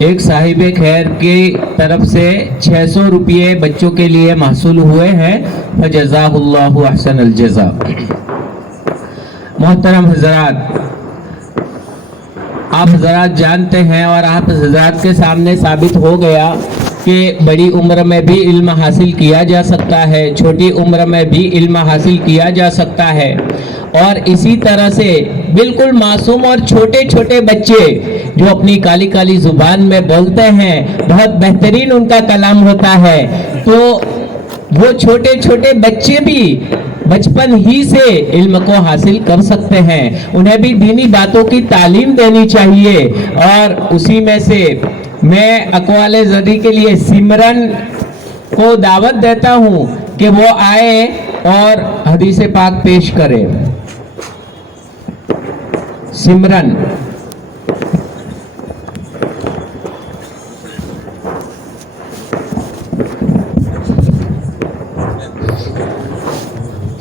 एक साहिब खैर की तरफ से 600 रुपये बच्चों के लिए महसूल हुए हैं। फजज़ाहुल्लाहु अहसनल जज़ा। मोहतरम हजरात, आप हजरात जानते हैं और आप हजरात के सामने साबित हो गया कि बड़ी उम्र में भी इल्म हासिल किया जा सकता है, छोटी उम्र में भी इल्म हासिल किया जा सकता है। और इसी तरह से बिल्कुल मासूम और छोटे छोटे बच्चे जो अपनी काली काली जुबान में बोलते हैं, बहुत बेहतरीन उनका कलाम होता है, तो वो छोटे छोटे बच्चे भी बचपन ही से इल्म को हासिल कर सकते हैं। उन्हें भी दीनी बातों की तालीम देनी चाहिए। और उसी में से मैं अक़वाले ज़दी के लिए सिमरन को दावत देता हूँ कि वो आए और हदीस पाक पेश करे। सिमरन।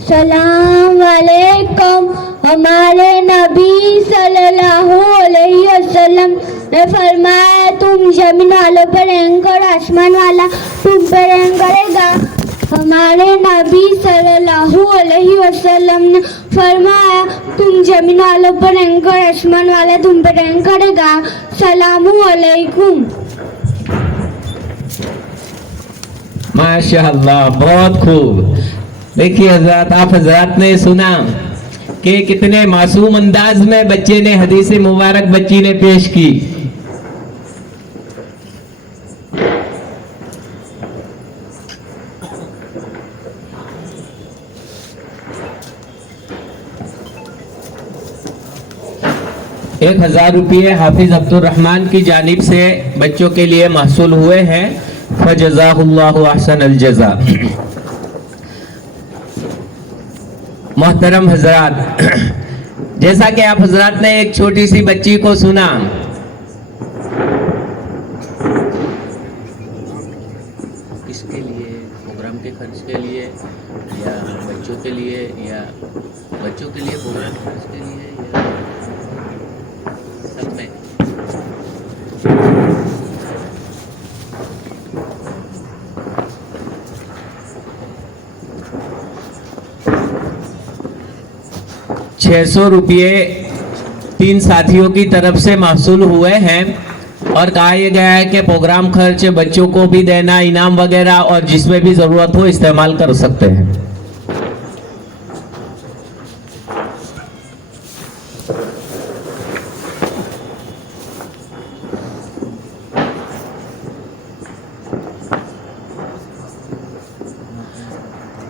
सलाम वालेकुम। हमारे नबी सल्लल्लाहु अलैहि वसल्लम ने फरमाया, तुम जमीन वालों पर रहम करो, आसमान वाला तुम पर रहम करेगा। हमारे नबी सल्लल्लाहु अलैहि वसल्लम ने फरमाया, तुम जमीन वालों पर रहम करो, आसमान वाला तुम पर रहम करेगा। सलामु अलैकुम। माशाअल्लाह, बहुत खूब। देखिए हजरत, आप हजरत ने सुना कि कितने मासूम अंदाज में बच्चे ने हदीस मुबारक बच्ची ने पेश की। एक 1000 रुपये हाफिज अब्दुल रहमान की जानिब से बच्चों के लिए महसूल हुए हैं। फजज़ाहुल्लाहु अहसनल जज़ा। मोहतरम हजरात, जैसा कि आप हजरात ने एक छोटी सी बच्ची को सुना, इसके लिए प्रोग्राम के खर्च के लिए या बच्चों के लिए या बच्चों के लिए प्रोग्राम खर्च के लिए या सब में ₹600 3 साथियों की तरफ से महसूल हुए हैं। और कहा यह गया है कि प्रोग्राम खर्च बच्चों को भी देना, इनाम वगैरह, और जिसमें भी ज़रूरत हो इस्तेमाल कर सकते हैं।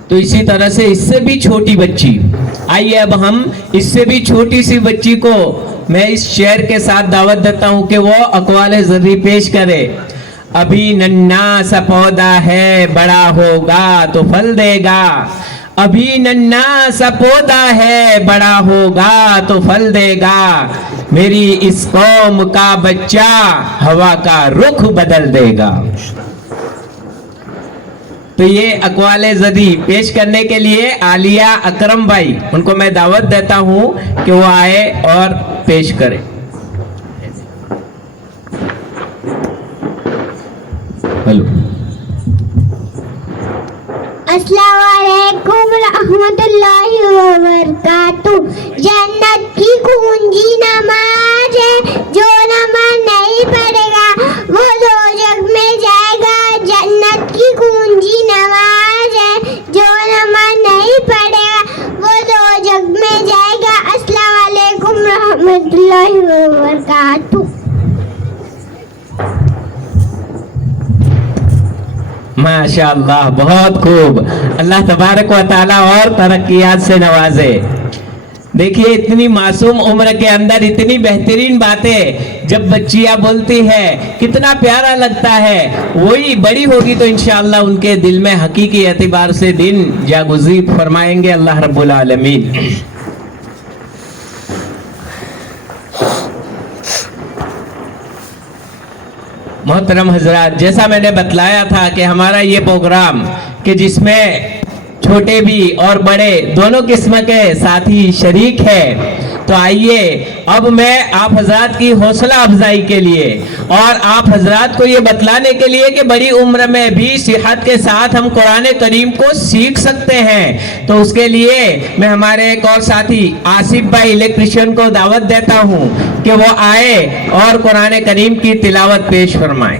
तो इसी तरह से इससे भी छोटी बच्ची, आइए अब हम इससे भी छोटी सी बच्ची को मैं इस शेर के साथ दावत देता हूं कि वो अक़वाले ज़दी पेश करे। अभी नन्ना सा पौधा है, बड़ा होगा तो फल देगा। अभी नन्ना सा पौधा है, बड़ा होगा तो फल देगा। मेरी इस कौम का बच्चा हवा का रुख बदल देगा। तो ये अक़वाले ज़दी पेश करने के लिए आलिया अकरम भाई, उनको मैं दावत देता हूं कि वो आए और पेश करें। हेलो, अस्सलाम वालेकुम रहमतुल्लाहि व बरकातुहू। जन्नत की कुंजी नमाज है, जो नमाज नहीं पढ़ेगा वो दोज़ख में जाएगा। जन्नत की कुंजी नमाज है, जो नमाज नहीं पढ़ेगा वो दोज़ख में जाएगा। अस्सलाम वालेकुम रहमतुल्लाहि व बरकातुहू। माशाअल्लाह, बहुत खूब। अल्लाह तबारक व तआला और तरक्कियात से नवाजे। देखिए, इतनी मासूम उम्र के अंदर इतनी बेहतरीन बातें जब बच्चियां बोलती है, कितना प्यारा लगता है। वही बड़ी होगी तो इंशाअल्लाह उनके दिल में हकीकी एतबार से दिन जागुज़ी फरमाएंगे अल्लाह रब्बुल आलमीन। मोहतरम हजरात, जैसा मैंने बतलाया था कि हमारा ये प्रोग्राम कि जिसमें छोटे भी और बड़े दोनों किस्म के साथी शरीक है, तो आइए अब मैं आप हजरात की हौसला अफजाई के लिए और आप हजरात को ये बतलाने के लिए कि बड़ी उम्र में भी सेहत के साथ हम कुरान करीम को सीख सकते हैं, तो उसके लिए मैं हमारे एक और साथी आसिफ भाई इलेक्ट्रिशियन को दावत देता हूं कि वो आए और कुरान करीम की तिलावत पेश फरमाएं।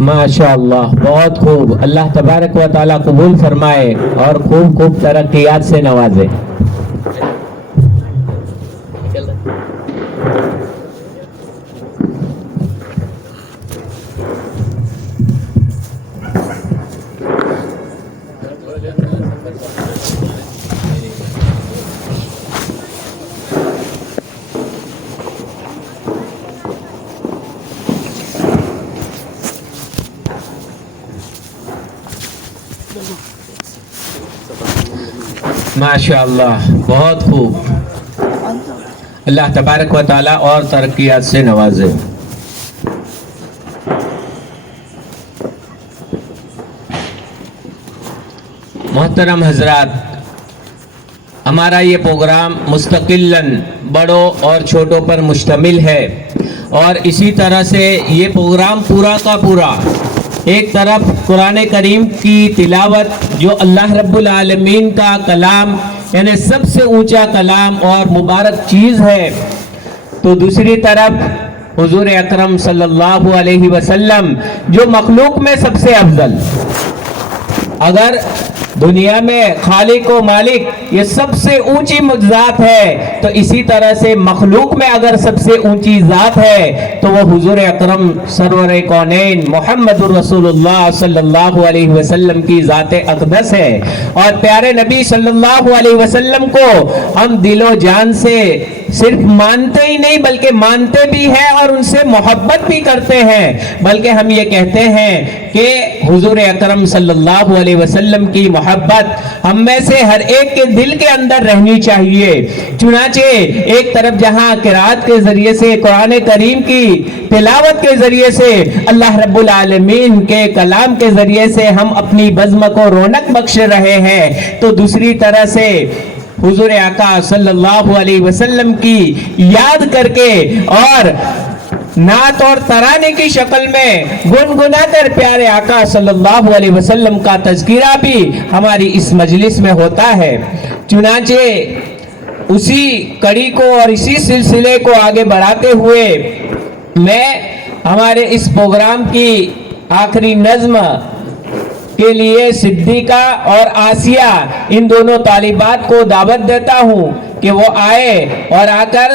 माशाअल्लाह, बहुत खूब। अल्लाह तबारक व ताला कबूल फरमाए और खूब खूब तरक्कियात से नवाजे। माशाअल्लाह, बहुत खूब। अल्लाह तबारक व ताला और तरक्कियात से नवाजे। मोहतरम हजरात, हमारा ये प्रोग्राम मुस्तकिलन बड़ों और छोटों पर मुश्तमिल है और इसी तरह से ये प्रोग्राम पूरा का पूरा एक तरफ कुरान करीम की तिलावत जो अल्लाह रब्बुल आलमीन का कलाम यानी सबसे ऊंचा कलाम और मुबारक चीज़ है, तो दूसरी तरफ हुजूर अकरम सल्लल्लाहु अलैहि वसल्लम जो मखलूक में सबसे अफजल, अगर दुनिया में खालिक व मालिक ये सबसे ऊंची ज़ात है, तो इसी तरह से मखलूक में अगर सबसे ऊंची ज़ात है तो वो हुजूर अकरम सरवर कौनैन मुहम्मदुर रसूलुल्लाह सल्लल्लाहु अलैहि वसल्लम की ज़ात अक़दस है। और प्यारे नबी सल्लल्लाहु अलैहि वसल्लम को हम दिलो जान से सिर्फ मानते ही नहीं बल्कि मानते भी हैं और उनसे मोहब्बत भी करते हैं, बल्कि हम ये कहते हैं कि हुजूर अकरम सल्लल्लाहु अलैहि वसल्लम की मोहब्बत हम में से हर एक के दिल के अंदर रहनी चाहिए। चुनाचे एक तरफ जहां किरात के जरिए से कुरान करीम की तिलावत के जरिए से अल्लाह रब्बुल आलमीन के कलाम के जरिए से हम अपनी बज़्म को रौनक बख्श रहे हैं, तो दूसरी तरह से हुजूर आका सल्लल्लाहु अलैहि वसल्लम की याद करके और नात और तराने की शक्ल में गुनगुनाकर प्यारे आका सल्लल्लाहु अलैहि वसल्लम का तज़किरा भी हमारी इस मजलिस में होता है। चुनाचे उसी कड़ी को और इसी सिलसिले को आगे बढ़ाते हुए मैं हमारे इस प्रोग्राम की आखिरी नज़्म के लिए सिद्दीका और आसिया इन दोनों तालिबात को दावत देता हूं कि वो आए और आकर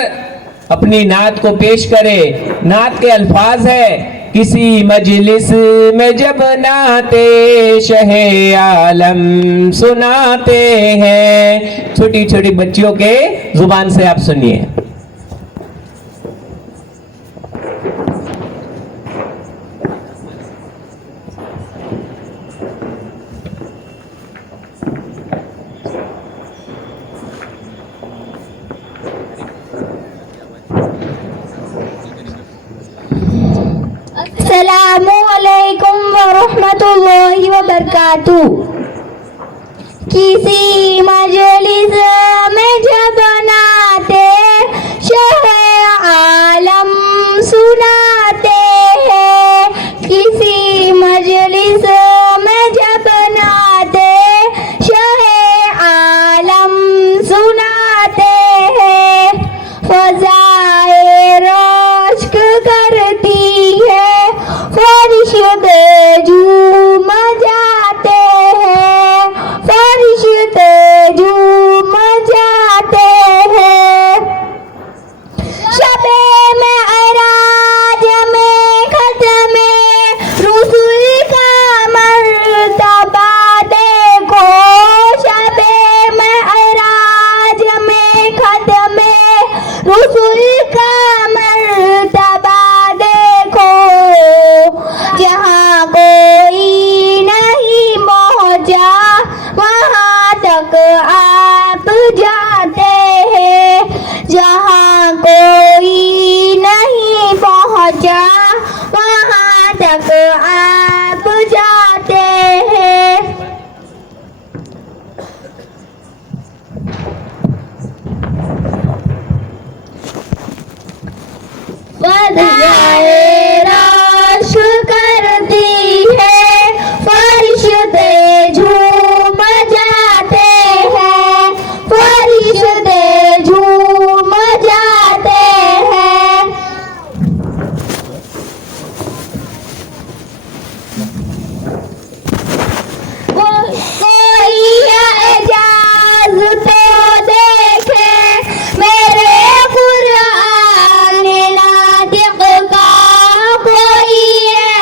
अपनी नात को पेश करे। नात के अल्फाज है, किसी मजलिस में जब नाते शहे आलम सुनाते हैं। छोटी छोटी बच्चियों के जुबान से आप सुनिए। अस्सलामुअलैकुम वरहमतुल्लाहि वबरकातुहू। किसी मजलिस में जब नाते शहे आलम सुनाते हैं, किसी मजलिस में जब नाते शहे आलम सुनाते हैं, फ़ज़ाए रश्क करती है, फरिश्ते झूम जाते हैं, फरिश्ते झूम जाते हैं। शबे मेराज में ख़त्मे रुसूल का मर्तबा देखो, शबे मेराज में ख़त्मे रुसूल का मर्तबा देखो, जहाँ कोई नहीं पहुँचा वहाँ तक आप जाते हैं, जहाँ कोई नहीं पहुँचा वहाँ तक आप जाते हैं। फ़ज़ाए रश्क करती है, फरिश्ते झूम जाते हैं, फरिश्ते झूम जाते हैं। कोई एजाज़ तो देखे मेरे कुरान नातिक़ का, कोई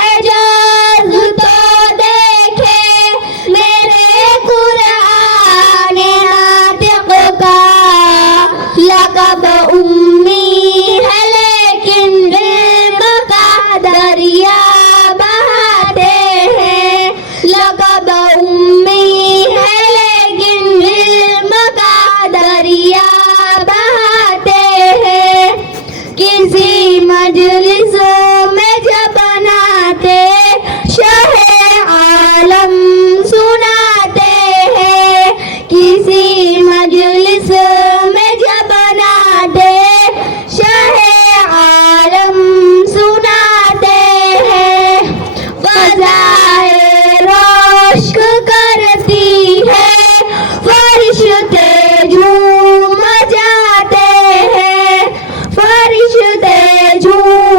एजाज़ तो देखे मेरे कुरान नातिक़ का। लक़ब उम्मी है लेकिन इल्म का दरिया बहाते हैं, लक़ब उम्मी है लेकिन इल्म का दरिया बहाते हैं। किसी मजलिस में जब नाते शहे आलम सुनाते हैं, किसी मजलिस में जब नाते शहे आलम सुनाते हैं, फ़ज़ाए रश्क करती है, फरिश्ते झूम जाते हैं, फरिश्ते झूम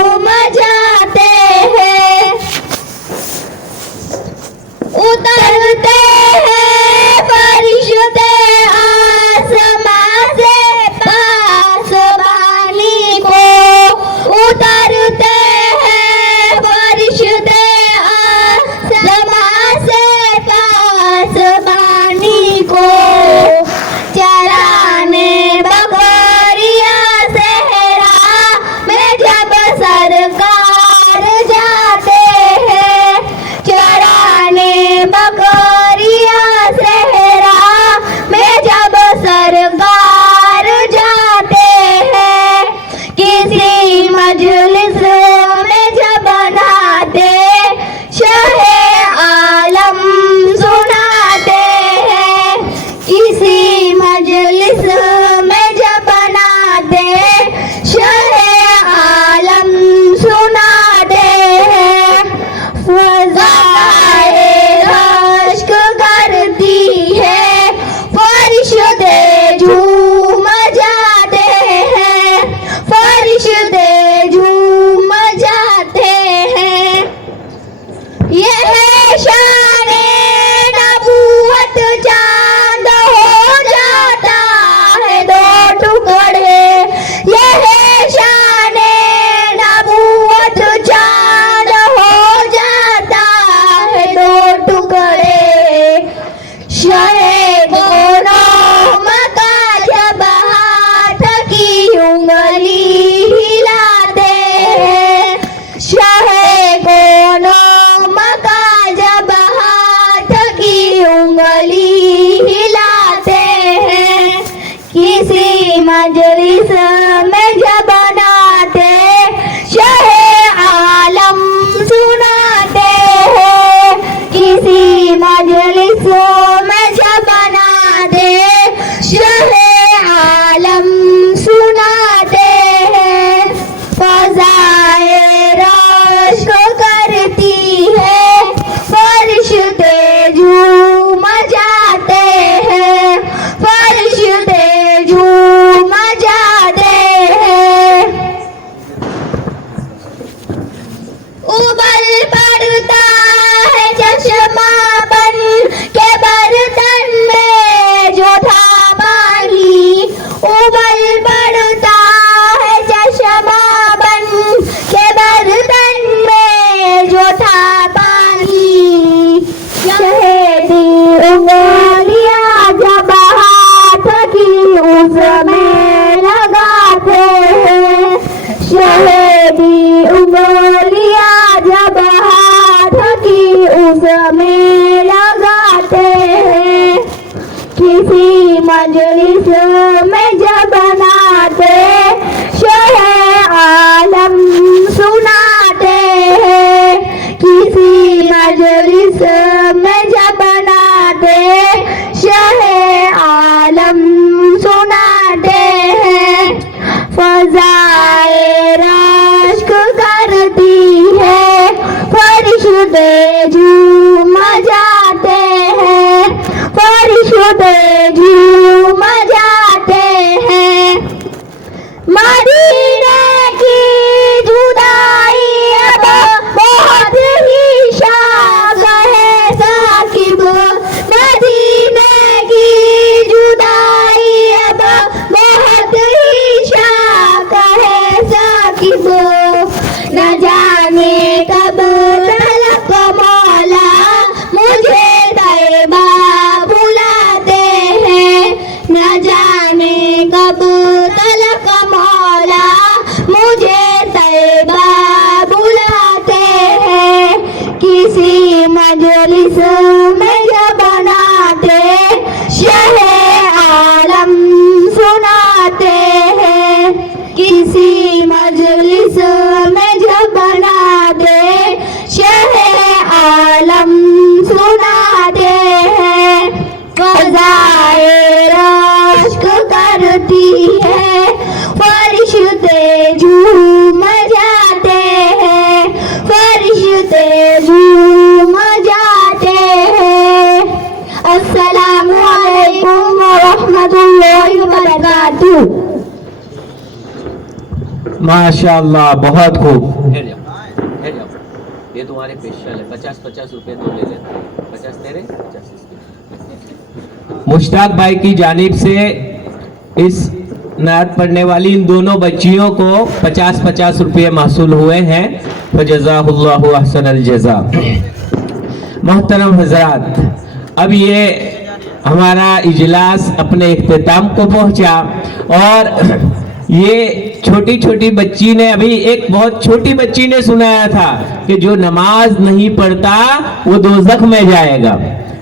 मजलिस में जब बनाते शहे आलम सुनाते हैं। किसी मजलिस में जब बनाते शहे आलम सुनाते हैं। फ़ज़ाए रश्क करती है फरिश्ते झूम जाते हैं। फरिश्ते झूम जाते हैं। उबल पड़ता है चश्मा बन के बर्तन में जो था पानी। उबल पड़ता है चश्मा बन के बर्तन में जो था पानी। शहेदी उंगलियां जब हाथ की उसमें लगाते हैं। शहेदी उंगलियां जब हाथ की उसमें लगाते हैं। किसी मजलिस में जब बनाते शहे आलम सुनाते हैं। किसी मजलिस में जब बनाते शहे आलम सुनाते हैं। फ़ज़ाए रश्क करती है फरिश्ते झूम जाते हैं। फरिश्ते झूम जाते हैं। मदीने की जुदाई अब बहुत ही शाद है साकिब। मदीने की जुदाई अब बहुत ही शाद है साकिब। न जाने कब तलक मौला मुझे तैबा बुलाते हैं। न जाने कब तलक मौला मुझे तैबा बुलाते हैं। किसी मजलिस में जब बनाते शहे आलम सुनाते हैं। किसी मजलिस में जब बनाते शहे आलम सुनाते हैं। फ़ज़ाए रश्क करती है फरिश्ते झूम जाते हैं। फरिश्ते झूम जाते हैं। अस्सलामु अलैकुम व रहमतुल्लाहि व बरकातुहू। माशाअल्लाह, बहुत खूब। ये तुम्हारे स्पेशल है। 50-50 रुपए तो ले लेते। 50 तेरे, 50 इसके। मुश्ताक भाई की जानिब से इस नात पढ़ने वाली इन दोनों बच्चियों को 50-50 रुपये मासूल हुए हैं। फजज़ाहुल्लाहु अहसनल जज़ा। मोहतरम हज़रात, अब ये हमारा इजलास अपने इख्तिताम को पहुंचा और ये छोटी छोटी बच्ची ने, अभी एक बहुत छोटी बच्ची ने सुनाया था कि जो नमाज नहीं पढ़ता वो दोज़ख में जाएगा।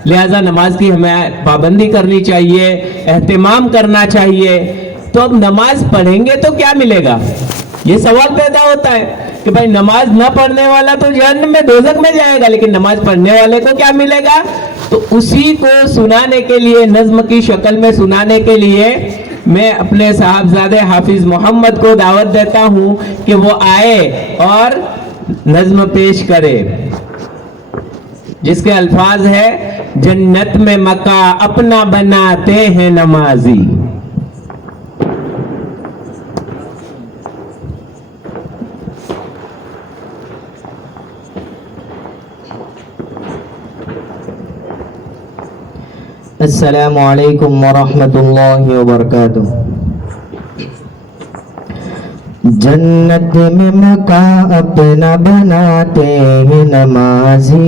लिहाजा नमाज की हमें पाबंदी करनी चाहिए, एहतिमाम करना चाहिए। तो अब नमाज पढ़ेंगे तो क्या मिलेगा, ये सवाल पैदा होता है कि भाई नमाज ना पढ़ने वाला तो जहन्नम में, दोज़ख में जाएगा, लेकिन नमाज पढ़ने वाले को क्या मिलेगा। तो उसी को सुनाने के लिए, नज़्म की शक्ल में सुनाने के लिए मैं अपने साहबजादे हाफिज मोहम्मद को दावत देता हूं कि वो आए और नज़्म पेश करे, जिसके अल्फाज है, जन्नत में मका अपना बनाते हैं नमाजी। अस्सलामु अलैकुम वरहमतुल्लाहि वबरकातुहू। जन्नत में मका अपना बनाते हैं नमाजी।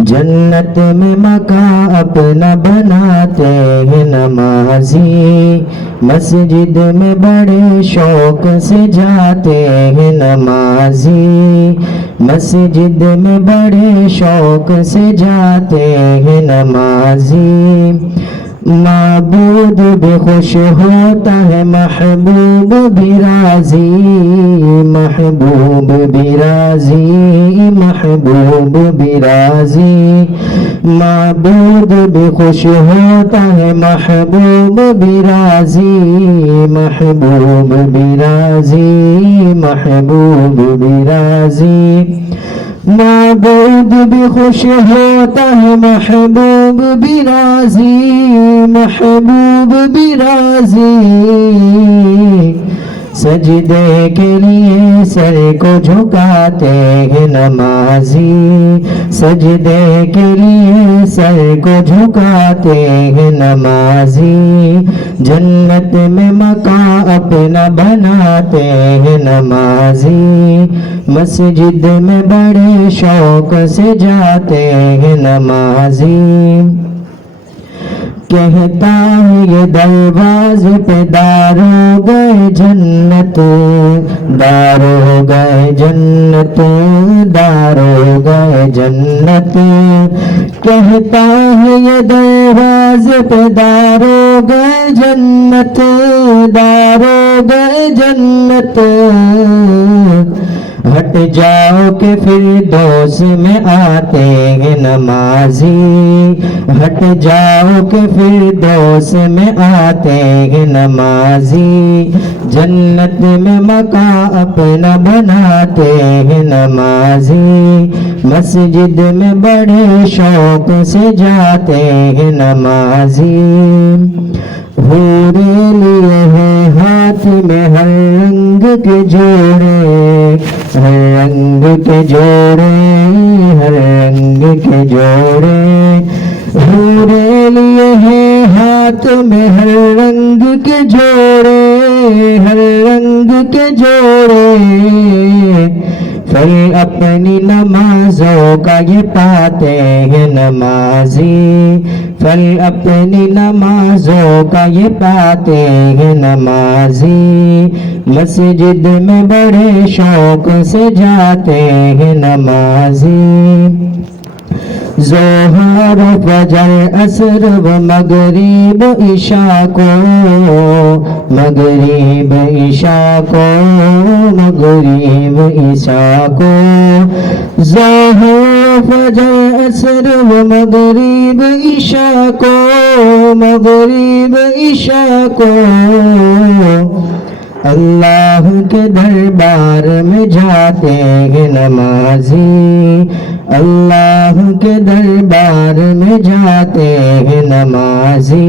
जन्नत में मका अपना बनाते हैं नमाजी। मस्जिद में बड़े शौक से जाते हैं नमाजी। मस्जिद में बड़े शौक से जाते हैं नमाजी। माबूद भी खुश होता है, महबूब भी राजी, महबूब भी राजी, महबूब भी राजी। माबूद भी खुश होता है, महबूब भी राजी, महबूब भी राजी, महबूब भी राजी। माबूद भी खुश होता है, महबूब भी राजी, महबूब भी राजी। सजदे के लिए सर को झुकाते हैं नमाजी, सजदे के लिए सर को झुकाते हैं नमाजी। जन्नत में मकान अपना बनाते हैं नमाजी, मस्जिद में बड़े शौक से जाते हैं नमाजी। कहता है ये दरवाजे पे दारो गए जन्नत, दारो गए जन्नत, दारो गए जन्नत। कहता है ये दरवाजे पे दारो गए जन्नत, दारो गए जन्नत। हट जाओ के फिर दोष में आते हैं नमाजी, हट जाओ के फिर दोष में आते हैं नमाजी। जन्नत में मकान अपना बनाते हैं नमाजी, मस्जिद में बड़े शौक से जाते हैं नमाजी। हूरे लिए हैं हाथ में हर रंग के जोड़े, हर रंग के जोड़े, हर रंग के जोड़े। हूरे लिए हैं हाथ में हर रंग के जोड़े, हर रंग के जोड़े। फल अपनी नमाजों का ये पाते हैं नमाजी, फल अपनी नमाजों का ये पाते हैं नमाजी। मस्जिद में बड़े शौक से जाते हैं नमाजी। ज़ोहर फजर असर व मगरिब इशा को, मगरिब इशा को, मगरिब इशा को। ज़ोहर फजर असर व मगरिब इशा को, मगरिब इशा को। अल्लाह के दरबार में जाते हैं नमाजी, अल्लाह के दरबार में जाते हैं नमाजी।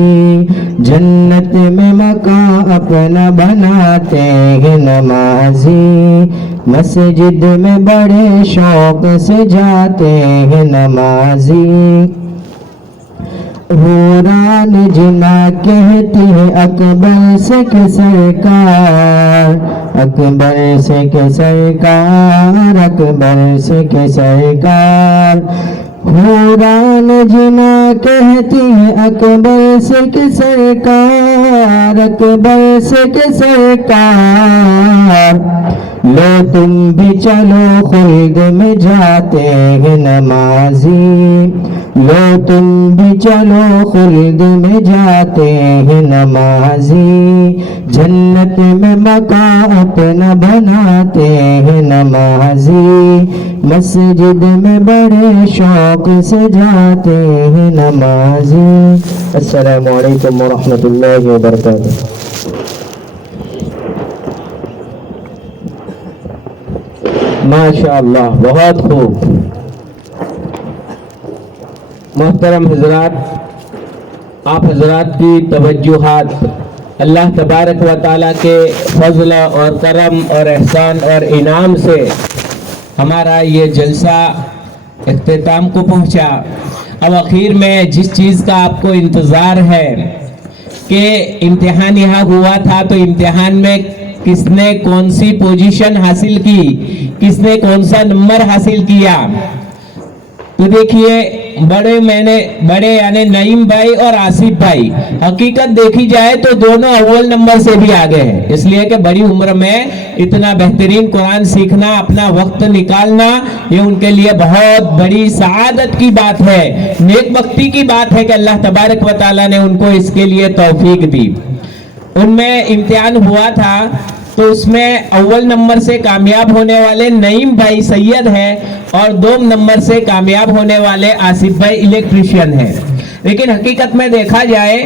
जन्नत में मकान अपना बनाते हैं नमाजी, मस्जिद में बड़े शौक से जाते हैं नमाजी। हुरान जिना कहती है अकबर से के सरकार, अकबर से के सरकार, अकबर से के सरकार। हुरान जिना कहती है अकबर से के सरकार, अकबर से के सरकार। लो तुम भी चलो खुल्द में जाते हैं नमाजी, लो तुम भी चलो खुल्द में जाते हैं नमाजी। जन्नत में मकान अपना बनाते हैं नमाजी, मस्जिद में बड़े शौक से जाते हैं नमाजी। अस्सलामु अलैकुम व रहमतुल्लाहि व बरकातुहू। माशाअल्लाह, बहुत खूब। मोहतरम हजरात, आप हजरात की तवज्जुहात अल्लाह तबारक व ताला के फजल और करम और एहसान और इनाम से हमारा ये जलसा इख्तिताम को पहुंचा। अब आखिर में जिस चीज़ का आपको इंतज़ार है कि इम्तिहान यहाँ हुआ था, तो इम्तिहान में किसने कौन सी पोजीशन हासिल की, किसने कौन सा नंबर हासिल किया, तो देखिए बड़े यानी नईम भाई और आसिफ भाई, हकीकत देखी जाए तो दोनों अव्वल नंबर से भी आगे हैं, इसलिए कि बड़ी उम्र में इतना बेहतरीन कुरान सीखना, अपना वक्त निकालना, ये उनके लिए बहुत बड़ी सआदत की बात है, नेक बख्ती की बात है कि अल्लाह तबारक व तआला ने उनको इसके लिए तौफीक दी। उनमें इम्तिहान हुआ था तो उसमें अव्वल नंबर से कामयाब होने वाले नईम भाई सैयद है और 2 नंबर से कामयाब होने वाले आसिफ भाई इलेक्ट्रीशियन है। लेकिन हकीकत में देखा जाए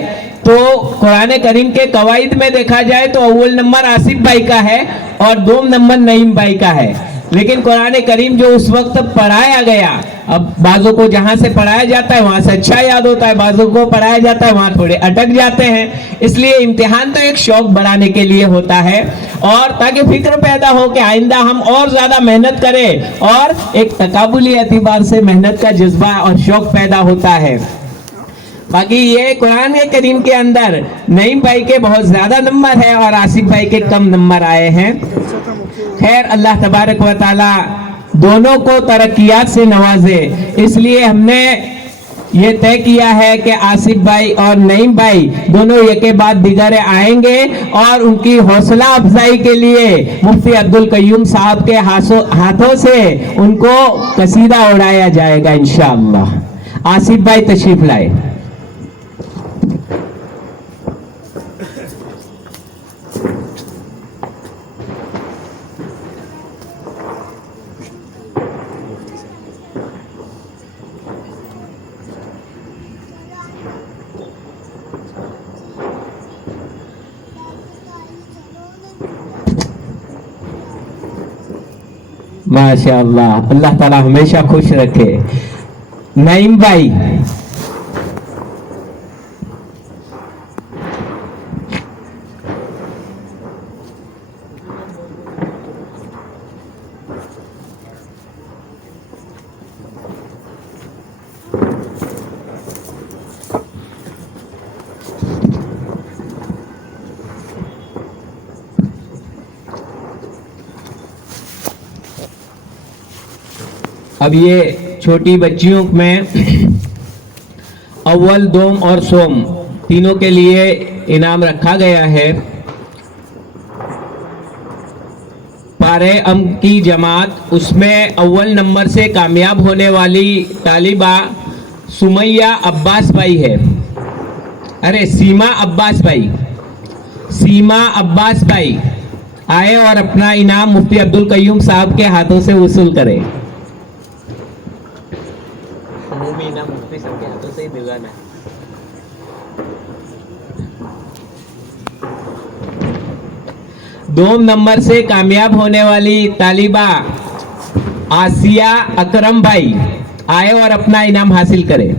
तो कुरान करीम के कवाइद में देखा जाए तो अव्वल नंबर आसिफ भाई का है और 2 नंबर नईम भाई का है। लेकिन कुरान करीम जो उस वक्त पढ़ाया गया, अब बाजों को जहां से पढ़ाया जाता है वहां से अच्छा याद होता है, बाजों को पढ़ाया जाता है वहां थोड़े अटक जाते हैं। इसलिए इम्तिहान तो एक शौक बढ़ाने के लिए होता है और ताकि फिक्र पैदा हो कि आइंदा हम और ज्यादा मेहनत करें, और एक तकाबुली एतबार से मेहनत का जज्बा और शौक पैदा होता है। बाकी ये कुरान करीम के अंदर नईम भाई के बहुत ज्यादा नंबर है और आसिफ भाई के कम नंबर आए हैं। खैर, अल्लाह तबारक व तआला दोनों को तरक्कियात से नवाजे, इसलिए हमने ये तय किया है कि आसिफ भाई और नईम भाई दोनों एक के बाद दिगर आएंगे और उनकी हौसला अफजाई के लिए मुफ्ती अब्दुल कय्यूम साहब के हाथों से उनको कसीदा उड़ाया जाएगा इंशाअल्लाह। आसिफ भाई तशरीफ लाए। माशाअल्लाह, अल्लाह ताला हमेशा खुश रखे। नईम भाई, अब ये छोटी बच्चियों में अव्वल, दोम और सोम तीनों के लिए इनाम रखा गया है। पारे अम की जमात, उसमें अव्वल नंबर से कामयाब होने वाली तालिबा सुमैया अब्बास भाई है। अरे सीमा अब्बास भाई आए और अपना इनाम मुफ्ती अब्दुल कय्यूम साहब के हाथों से वसूल करें। इनाम मुफ्ती साहब के हाथों से ही दिलवाना है। दोम नंबर से कामयाब होने वाली तालिबा आसिया अकरम भाई आए और अपना इनाम हासिल करें।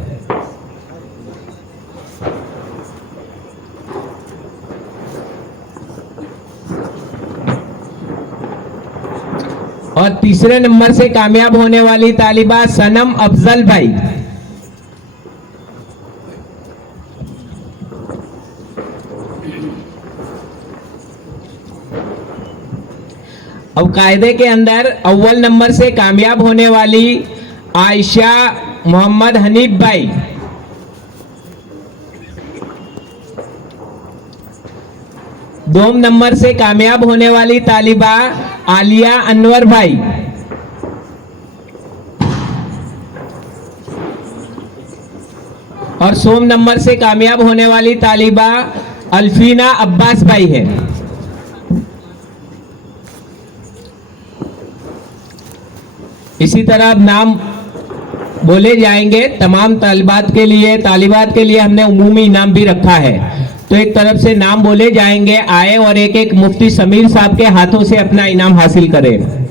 और तीसरे नंबर से कामयाब होने वाली तालिबा सनम अफजल भाई। अब कायदे के अंदर अव्वल नंबर से कामयाब होने वाली आयशा मोहम्मद हनीफ भाई, दोम नंबर से कामयाब होने वाली तालिबा आलिया अनवर भाई, और सोम नंबर से कामयाब होने वाली तालिबा अल्फीना अब्बास भाई है। इसी तरह अब नाम बोले जाएंगे तमाम तालिबात के लिए हमने उमूमी इनाम भी रखा है, तो एक तरफ से नाम बोले जाएंगे, आए और एक एक मुफ्ती समीर साहब के हाथों से अपना इनाम हासिल करें।